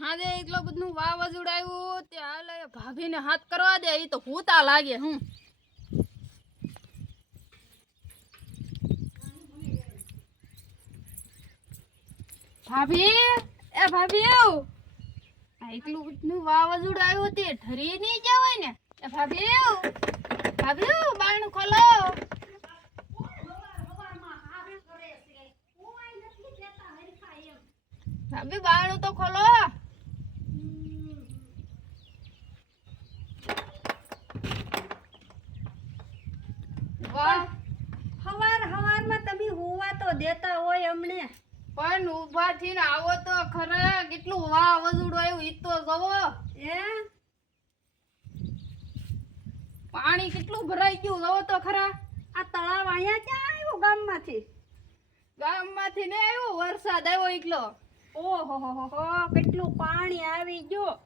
હા દે એટલો બધું વાવાઝોડું આવ્યું તે હાલે ભાભીને હાથ કરવા દે એ તો પૂતા લાગે, હું. ભાભી, એ ભાભી આવ. એટલું બધું વાવાઝોડું આવ્યું તે ઠરી નહીં જવાય ને. એ ભાભી આવ. ભાભી આવ બારણું ખોલો. ભાભી બારણું તો ખોલો. વાહ હવાર હવારમાં તમે હોવા તો દેતા હોય અમને. પણ ઊભા થઈને આવો તો ખરા કેટલું વાવાઝોડું આવ્યું ઈ તો જવો. એ પાણી કેટલું ભરાઈ ગયું જવો તો ખરા. આ તળાવ અહીંયા ક્યાં આવ્યું ગામમાંથી? ગામમાંથી ને આવ્યો વરસાદ આવ્યો એકલો ઓહો હો હો હો કેટલું પાણી આવી ગયું.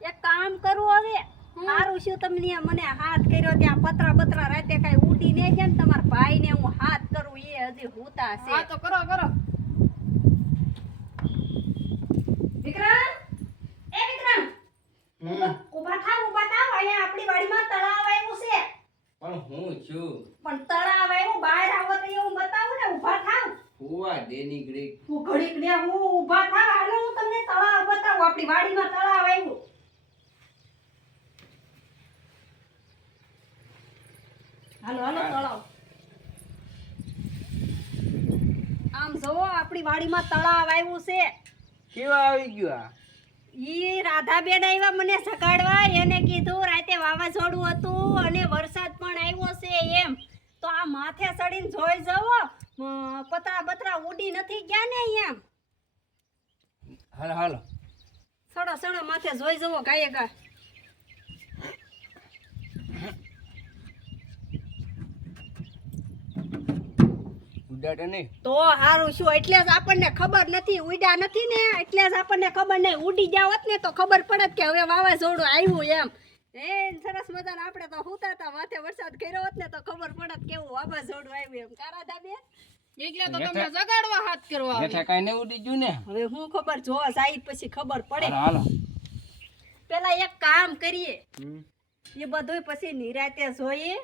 એક કામ કરું હવે. સારું શું તમને મને હાથ કર્યો? ત્યાં પતરા બતરા રાતે કઈ ઉડી ને છે ને તમારા ભાઈ ને હું હાથ કરું એ હજી હુતા હા છે તો કરો કરો. વિક્રમ? એ વિક્રમ! ઊભા થાવ ઊભા થાવ અહીંયા આપણી વાડીમાં તળાવ આવ્યું છે. પણ હું છું. પણ તળાવ આવ્યું બહાર આવો તો એવું બતાવું ને ઊભા થાવ. ફુવા દેની ગ્રીક હું ઘડીક ને હું ઊભા થાવ. હાલો હું તમને તળાવ બતાવું. આપણી વાડીમાં તળાવ આવ્યું. હાલો હાલો તળાવ. આમ જોવો આપણી વાડીમાં તળાવ આવ્યું છે. કેવા આવી ગયું આ? ઈ રાધાબેન આવ્યા મને સકાડવા એને કીધું રાતે વાવાઝોડું હતું અને વરસાદ પણ આવ્યો છે એમ. તો આ માથે ચડીને જોઈ જવો પતરા બતરા ઉડી નથી ગયા ને એમ. હાલો હાલો. સડો સડો માથે જોઈ જવો ગાયે ગા ઉડાડે નહીં. તો હારું શું એટલે જ આપણને ખબર નથી ઉડ્યા નથી ને? એટલે જ આપણને ખબર નહીં ઉડી ગયા હોત ને તો ખબર પડત કે હવે વાવાઝોડું આવ્યું એમ. એ સરસ મજાના આપણે તો હુતા હતા માથે વરસાદ કર્યો હોત ને તો ખબર પડત કેવું વાવાઝોડું આવ્યું એમ. કારા દાબે? એટલે તો તમને જગાડવા હાથ કરવા આવી. બેઠા કાંઈ ઉડી ગયું ને? હવે હું ખબર જોવા જાય પછી ખબર પડે. હાલો પેલા એક કામ કરીએ. એ બધું પછી નિરાતે જોઈએ.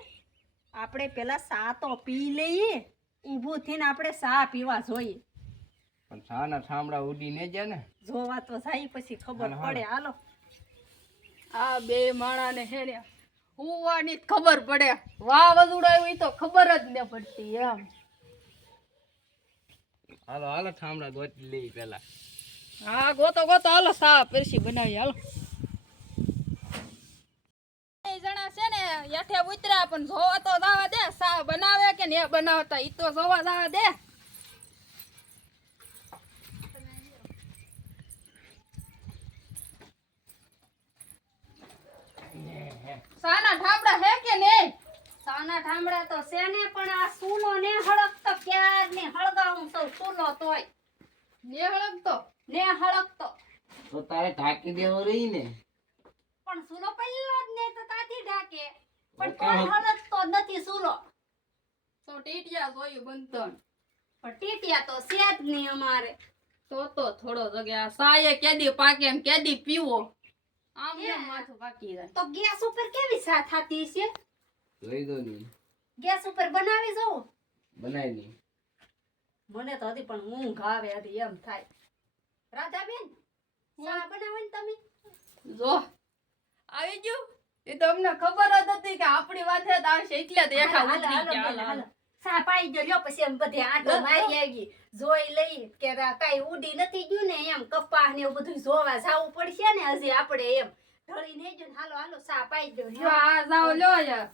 આપણે પેલા સાતો પી લઈએ. ઊભું થઈને આપણે સા પીવા જોઈએ. પણ સાના છામડા ઉડી ને જાય ને. જોવા તો જાય પછી ખબર. પડે. હાલો. આ બે માણાને હે ને હુવાની ખબર પડે. વાવાઝોડું આવ્યું એ તો ખબર જ ન પડતી એમ. હાલો હાલો ઠામડા ગોતી લઈ પેલા હા ગોતો ગોતો. હાલો સા પેરસી બનાવી હાલો એ જણા છે ને યાઠે ઉતરા પણ જોવા તો જવા દે સા બનાવે કે ને બનાવતા ઈ તો જોવા જવા દે. સાના ઠામડા હે કે ને? સાના ઠામડા તો છે ને પણ આ સૂલો ને હળકતો ક્યાર ને હળગાવું તો સૂલો તોય. ને હળકતો ને હળકતો તો. તારે ઢાંકી દેવો રહી ને. પણ સૂલો પહેલો ઢાકે પણ કોણ ઓકે. નથી સુલો. તો ટીટિયા જોયું બંધન. પણ ટીટિયા તો છે જ નહીં અમારે. તો તો થોડો જગ્યા સાયે કેદી પાકે એમ કેદી પીવો. આમ એમ માથું પાકી જાય. તો ગેસ ઉપર કેવી સા થાતી છે લઈ દો ની. ગેસ ઉપર બનાવી જવું બનાવી ની મને તો હતી પણ ઊંઘ આવે હતી એમ થાય. રાધાબેન સા બનાવો ને તમે. જો આવી ગયું? એ તો અમને ખબર જ હતી કે આપણી વાતે જ આવશે એટલે તો એકા ઉતરી ગયા. સા પાઈ ગયો લ્યો પછી એમ બધે આંટો મારી આવી જોઈ લઈ કે કઈ ઉડી નથી ગયું ને એમ કપાહ ને એવું બધું જોવા જાવું પડશે ને હજી આપણે એમ. ઢળી નહીં ગયું હાલો હાલો સા પાઈ ગયો લ્યો. આ જાઓ લ્યો યાર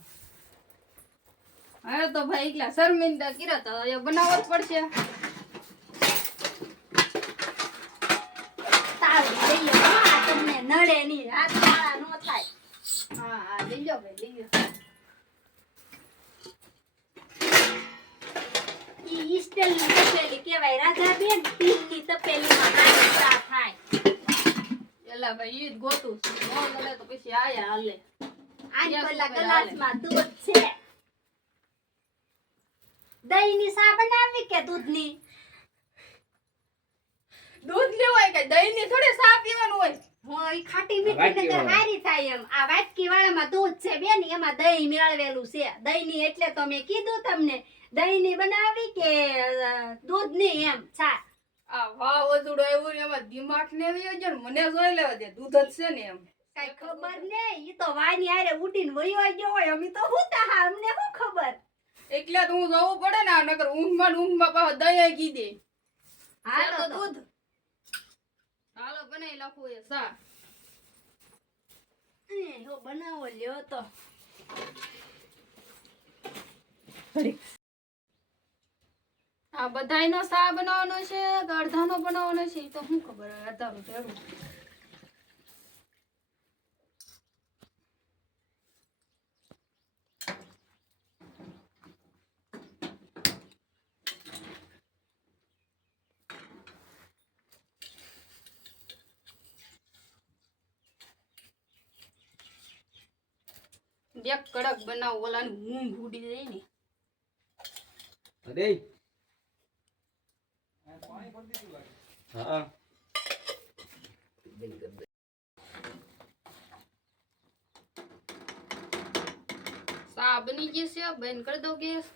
હવે તો ભાઈ એકલા શર્મિંદા કર્યા તો એ બનાવવો જ પડશે. તાળી લઈ લો તમને નડે નહીં હાથ હા હા લઈ લો ભાઈ લઈ લો ઈ સ્ટીલની તપેલી કહેવાય રાધાબેન સ્ટીલની તપેલીમાં પાણી ચા થાય એલા ભાઈ ઈ ગોતું છું ન મળે તો પછી આયા હાલે આની પેલા ઉપર ગ્લાસમાં દૂધ છે દહીંની સા બનાવી કે દૂધની દૂધ લેવાય કે દહીં ની થોડી સાપ પીવાનું હોય હોય ખાટી મીઠી હારી થાય એમ. આ વાટકી વાળામાં દૂધ છે બેન એમાં દહીં મેળવેલું છે. દહીંની એટલે તો મેં કીધું તમને દહીંની બનાવી કે દૂધ દૂધની એમ આ વાહ વજુડો એવું એમાં દિમાગ ને મને જોઈ લેવા દે દૂધ જ છે ને એમ. કઈ ખબર નહીં ઈ તો વાની હારે ઉઠીને વયો ગયો હોય અમે તો હુતા હા અમને શું ખબર? એટલે તો હું જવું પડે ને આ નકર ઊંઘમાં ને ઊંઘમાં પાછો દયા કી દે. તો તો. દૂધ હાલો, બનાવી લખું એ સા બનાવો લ્યો તો. આ બધાયનો સા બનાવવાનો છે કે અડધાનો બનાવવાનો છે એ તો શું ખબર અડધાનું ભેળું એક કડક બનાવ ઓલાની ઊંઘ ઉડી જાય ને. અરે. હા. સા બની છે? બંધ કરી દો ગેસ.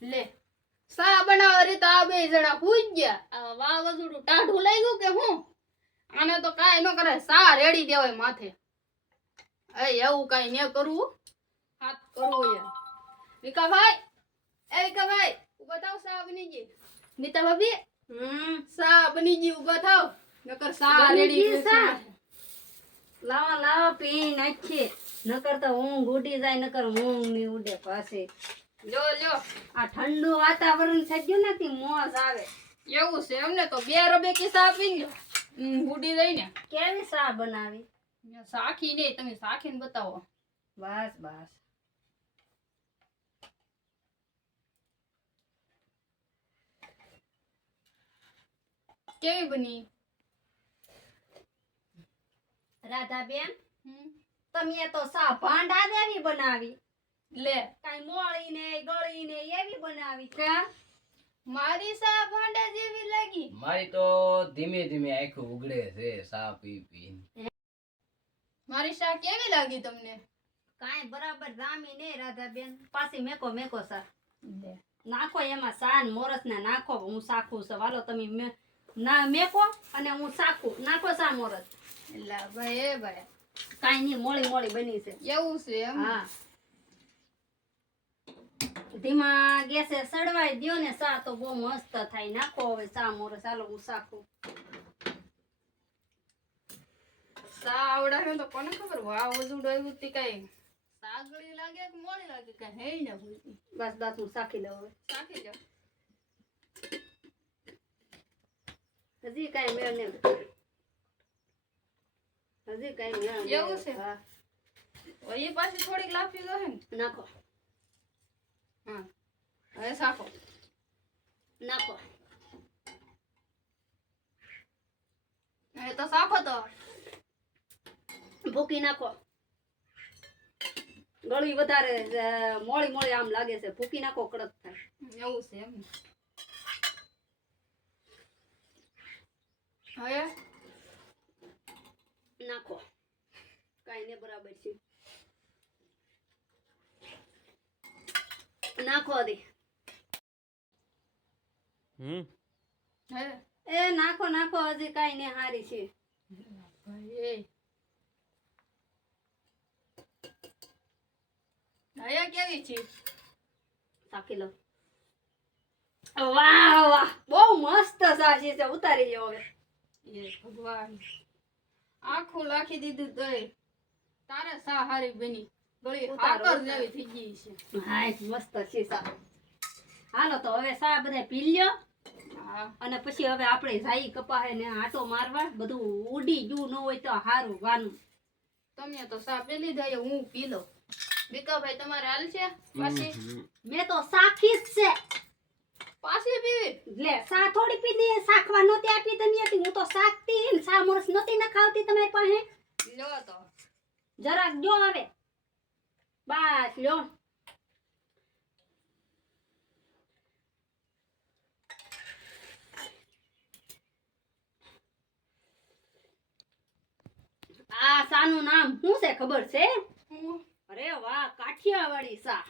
લે. સા બનાવ રે? તો આ બે જણા પૂજ ગયા. આ વાહ વજુડું ટાઢું લઈ ગયું કે હું? આને તો કાંઈ ન કરે સા રેડી દેવાય માથે. એ એવું કાંઈ ને કરવું? હાથ કરવું યાર વિકાભાઈ એ વિકાભાઈ ઊભા થાવ સા બની ગઈ. નીતા ભાભી? હમ સા બની ગઈ ઊભા થાવ. નકર સા રેડી સા? લાવા લાવા પી નાખીએ. નકર તો ઊંઘ ઉડી જાય નકર ઊંઘની ઉડે પાછી. લો લ્યો. આ ઠંડુ વાતાવરણ થઈ ગયું નથી મોજ આવે. એવું છે એમને તો બે રબે કિસ્સા આપી લ્યો ઊંઘ ઉડી ને. કેવી સા બનાવી? સાખી નહીં તમે સાખીને બતાવો. બસ બસ. કેવી બની? રાધાબેન હમ? તમે તો સા ભાંડા દેવી બનાવી. લે. કઈ મોળી ને ગળી ને એવી બનાવી છે. મારી સા ભાંડા જેવી લાગી. મારી તો ધીમે ધીમે આંખો ઉગડે છે સા પી પી મારી સા કેવી લાગી તમને? કાંઈ બરાબર રામી નહીં રાધાબેન. પાછી મેકો મેકો સા નાખો એમાં સાન મોરસ ને નાખો હું સાખું છું. વાલો તમે મે- ના મેકો અને હું સાખું. નાખો સા મોરસ. એટલે ભાઈ એ ભાઈ. કાંઈ નહીં મોળી મોળી બની છે. એવું છે એમ? હા. ધીમા ગેસે સડવાઈ દ્યો ને સા તો બહુ મસ્ત થાય. નાખો હવે સા મોરે ચાલો હું સાખું સા આવડાવે તો કોને ખબર? વાવ વજુડ આવ્યું તે કઈ. સાગળી લાગે કે મોડી લાગે? કે હે ને બસ બસ હું સાખી લઉં હવે. સાખી જાઉં હજી કઈ મેળ ને હજી કઈ મેળ. એવું છે? હા. એ પાછી થોડીક લાફી ગયો ને. નાખો. હા. હવે સાખો નાખો. હવે તો સાખો તો ભૂકી નાખો. ગળી વધારે મોળી મોળી આમ લાગે છે. ભૂકી નાખો કડક થાય. એવું છે એમ. હવે નાખો. કઈ ને બરાબર છે. નાખો દે હમ. એ નાખો નાખો હજી કઈ ને હારી છે. હવે કેવી છે? સાકી લો. વાહ વાહ. બહુ મસ્ત સાસી છે ઉતારી લ્યો હવે. એ ભગવાન. આખું લાખી દીધું તોય. તારે સા હારી બની. હાલો તો હવે સા બધા પી લ્યો. અને પછી હવે આપણે જાય કપાહે ને આટો મારવા. બધું ઉડી ગયું ન હોય તો હારું વાનું. તમે તો સા પી લીધા હું પી લઉં. બીકાભાઈ તમારે હાલ છે? પાછી? મેં તો સાખી જ છે. પાછી પીવી? લે સા થોડી પી દે. સાખવા નહોતી આપી તમે હતી હું તો સાખતી ને સા મોરસ નહોતી નખાવતી તમારી પાસે. લો તો. જરાક જો હવે. બસ આ સાનું નામ શું છે ખબર છે? અરે વાહ કાઠિયાવાડી સા